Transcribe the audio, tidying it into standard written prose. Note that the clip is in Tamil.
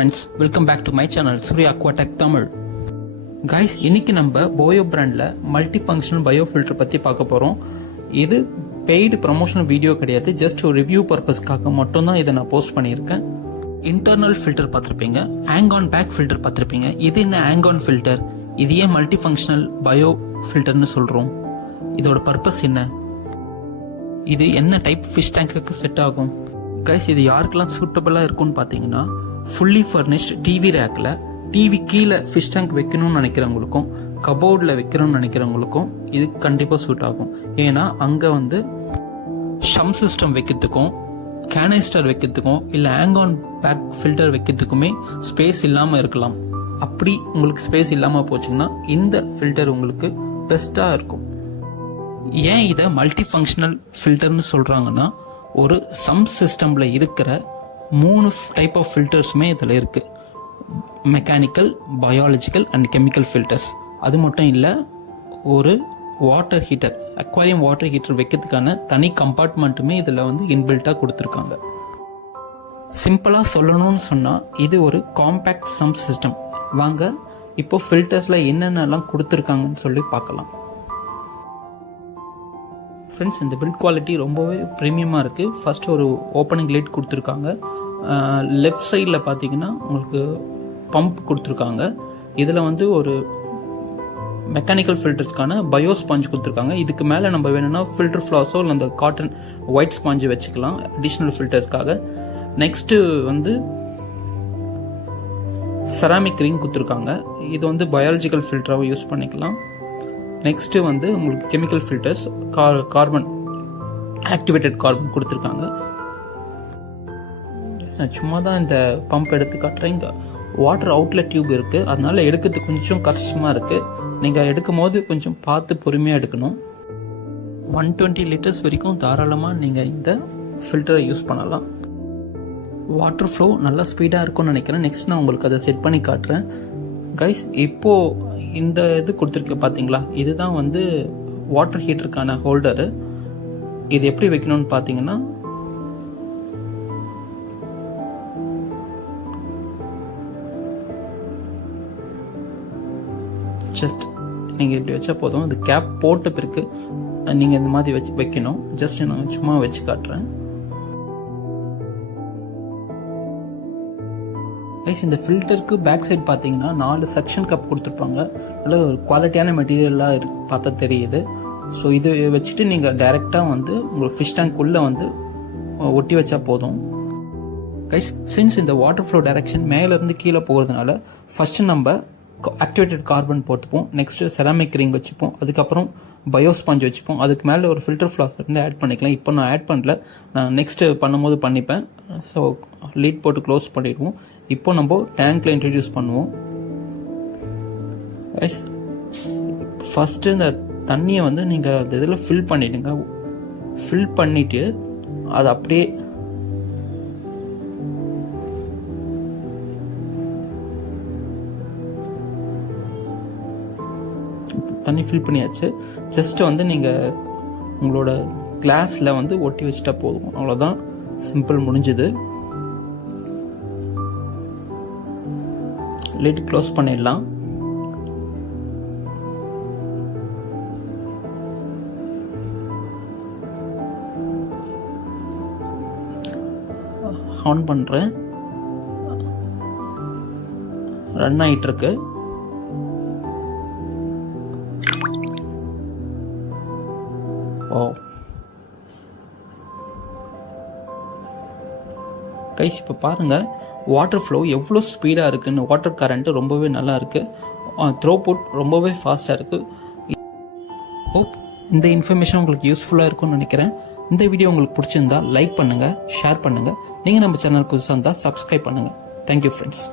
friends, welcome back to my channel Surya Aquatech Tamil. Guys, இன்னைக்கு நம்ம BOYU brandல multifunctional bio-filter பத்தி பார்க்க போறோம். இது paid promotional வீடியோ கிடையாது, just ஒரு ரிவ்யூ பர்பஸ்க்காக மட்டும் தான் இதை நான் போஸ்ட் பண்ணியிருக்கேன். இன்டர்னல் ஃபில்டர் பார்த்துருப்பீங்க, ஹேங் ஆன் பேக் ஃபில்டர் பார்த்துருப்பீங்க. இது என்ன ஹேங் ஆன் ஃபில்டர், இது ஏன் மல்டிஃபங்க்ஷனல் பயோ ஃபில்டர்னு சொல்றோம், இதோட பர்பஸ் என்ன, இது என்ன டைப் ஃபிஷ் டேங்குக்கு செட் ஆகும். கைஸ், இது யாருக்கெல்லாம் சூட்டபிளா இருக்கும்னு பார்த்தீங்கன்னா, ஃபுல்லி ஃபர்னிஷ்ட் டிவி ரேக்ல டிவி கீழே ஃபிஷ் டேங்க் வைக்கணும்னு நினைக்கிறவங்களுக்கும் கபோர்டில் வைக்கணும்னு நினைக்கிறவங்களுக்கும் இது கண்டிப்பாக சூட் ஆகும். ஏன்னா அங்கே ஷம் சிஸ்டம் வைக்கிறதுக்கும் கேனைஸ்டர் வைக்கிறதுக்கும் இல்லை ஹேங் ஆன் பேக் ஃபில்டர் வைக்கிறதுக்குமே ஸ்பேஸ் இல்லாமல் இருக்கலாம். அப்படி உங்களுக்கு ஸ்பேஸ் இல்லாமல் போச்சுங்கன்னா இந்த ஃபில்டர் உங்களுக்கு பெஸ்ட்டாக இருக்கும். ஏன் இதை மல்டி ஃபங்க்ஷனல் ஃபில்டர்னு சொல்கிறாங்கன்னா, ஒரு சம் சிஸ்டமில் இருக்கிற 3 டைப் ஆஃப் ஃபில்டர்ஸுமே இதில் இருக்குது. Mechanical, biological and chemical filters. அது மட்டும் இல்லை, ஒரு water heater, aquarium water heater வைக்கிறதுக்கான தனி கம்பார்ட்மெண்ட்டுமே இதில் இன்பில்ட்டாக கொடுத்துருக்காங்க. சிம்பிளாக சொல்லணும்னு சொன்னால் இது ஒரு காம்பேக்ட் சம் சிஸ்டம். வாங்க இப்போ ஃபில்டர்ஸில் என்னென்னலாம் கொடுத்துருக்காங்கன்னு சொல்லி பார்க்கலாம். ஃப்ரெண்ட்ஸ், இந்த பில்ட் குவாலிட்டி ரொம்பவே ப்ரீமியமாக இருக்குது. ஃபர்ஸ்ட் ஒரு ஓப்பனிங் லைட் கொடுத்துருக்காங்க. லெஃப்ட் சைடில் பார்த்தீங்கன்னா உங்களுக்கு பம்ப் கொடுத்துருக்காங்க. இதில் ஒரு மெக்கானிக்கல் ஃபில்டர்ஸ்க்கான பயோ ஸ்பாஞ்ச் கொடுத்துருக்காங்க. இதுக்கு மேலே நம்ம வேணும்னா ஃபில்டர் ஃப்ளாஸோ இல்லை அந்த காட்டன் ஒயிட் ஸ்பாஞ்சு வச்சுக்கலாம் அடிஷ்னல் ஃபில்டர்ஸ்க்காக. நெக்ஸ்ட்டு செராமிக் ரிங் கொடுத்துருக்காங்க. இது பயாலஜிக்கல் ஃபில்டராக யூஸ் பண்ணிக்கலாம். நெக்ஸ்ட்டு உங்களுக்கு chemical filters, carbon activated carbon கொடுத்துருக்காங்க. நான் சும்மா தான் இந்த பம்ப் எடுத்து காட்டுறேன். இங்கே வாட்டர் அவுட்லெட் டியூப் இருக்குது, அதனால எடுக்கிறது கொஞ்சம் கஷ்டமாக இருக்குது. நீங்கள் எடுக்கும் போது கொஞ்சம் பார்த்து பொறுமையாக எடுக்கணும். 120 லிட்டர்ஸ் வரைக்கும் தாராளமாக நீங்கள் இந்த ஃபில்டரை யூஸ் பண்ணலாம். வாட்டர் ஃப்ளோ நல்லா ஸ்பீடாக இருக்கும்னு நினைக்கிறேன். நெக்ஸ்ட் நான் உங்களுக்கு அதை செட் பண்ணி காட்டுறேன். கைஸ், இப்போது இந்த இது கொடுத்துருக்க பார்த்தீங்களா, இதுதான் வாட்டர் ஹீட்டருக்கான ஹோல்டரு. இது எப்படி வைக்கணும்னு பார்த்தீங்கன்னா, ஜஸ்ட் நீங்கள் இப்படி வச்சா போதும். இது கேப் போட்ட பிறகு நீங்கள் இந்த மாதிரி வச்சு வைக்கணும். ஜஸ்ட் நான் சும்மா வச்சு காட்டுறேன். கைஸ், இந்த ஃபில்டருக்கு பேக் சைட் பார்த்தீங்கன்னா 4 செக்ஷன் கப் கொடுத்துருப்பாங்க. நல்ல ஒரு குவாலிட்டியான மெட்டீரியலாக பார்த்தா தெரியுது. ஸோ இது வச்சுட்டு நீங்கள் டைரெக்டாக உங்கள் ஃபிஷ் டேங்க்குள்ளே ஒட்டி வச்சா போதும். கைஸ், சின்ஸ் இந்த வாட்டர் ஃப்ளோ டைரக்ஷன் மேலேருந்து கீழே போகிறதுனால ஃபஸ்ட்டு நம்ம ஆக்டிவேட்டட் கார்பன் போட்டுப்போம். நெக்ஸ்ட்டு செராமிக் ரிங் வச்சுப்போம். அதுக்கப்புறம் பயோ ஸ்பாஞ்ச் வச்சுப்போம். அதுக்கு மேலே ஒரு ஃபில்டர் ஃப்ளாஸ் ஆட் பண்ணிக்கலாம். இப்போ நான் ஆட் பண்ணல, நான் நெக்ஸ்ட்டு பண்ணும்போது பண்ணிப்பேன். ஸோ லீட் போட்டு க்ளோஸ் பண்ணிடுவோம். இப்போ நம்ம டேங்க்ல இன்ட்ரடியூஸ் பண்ணுவோம். ஃபர்ஸ்ட் இந்த தண்ணியை நீங்கள் அந்த இதில் ஃபில் பண்ணிடுங்க. ஃபில் பண்ணிட்டு அது அப்படியே தண்ணி ஃபில் பண்ணியாச்சு. ஜஸ்ட் நீங்கள் உங்களோட கிளாஸில் ஒட்டி வச்சுட்டா போதும். அவ்வளோதான், சிம்பிள், முடிஞ்சுது. லிட் க்ளோஸ் பண்ணிடலாம். ஆன் பண்றேன். ரன் ஆயிட்டு இருக்கு. ஓ கைஸ், இப்போ பாருங்க வாட்டர் ஃப்ளோ எவ்வளோ ஸ்பீடாக இருக்குன்னு. வாட்டர் கரண்ட் ரொம்பவே நல்லா இருக்கு. த்ரூபுட் ரொம்பவே ஃபாஸ்ட்டாக இருக்கு. ஹோப் இந்த இன்ஃபர்மேஷன் உங்களுக்கு யூஸ்ஃபுல்லாக இருக்கும்னு நினைக்கிறேன். இந்த வீடியோ உங்களுக்கு பிடிச்சிருந்தா லைக் பண்ணுங்க, ஷேர் பண்ணுங்க. நீங்கள் நம்ம சேனல் புதுசாக இருந்தால் சப்ஸ்கிரைப் பண்ணுங்க. Thank you friends.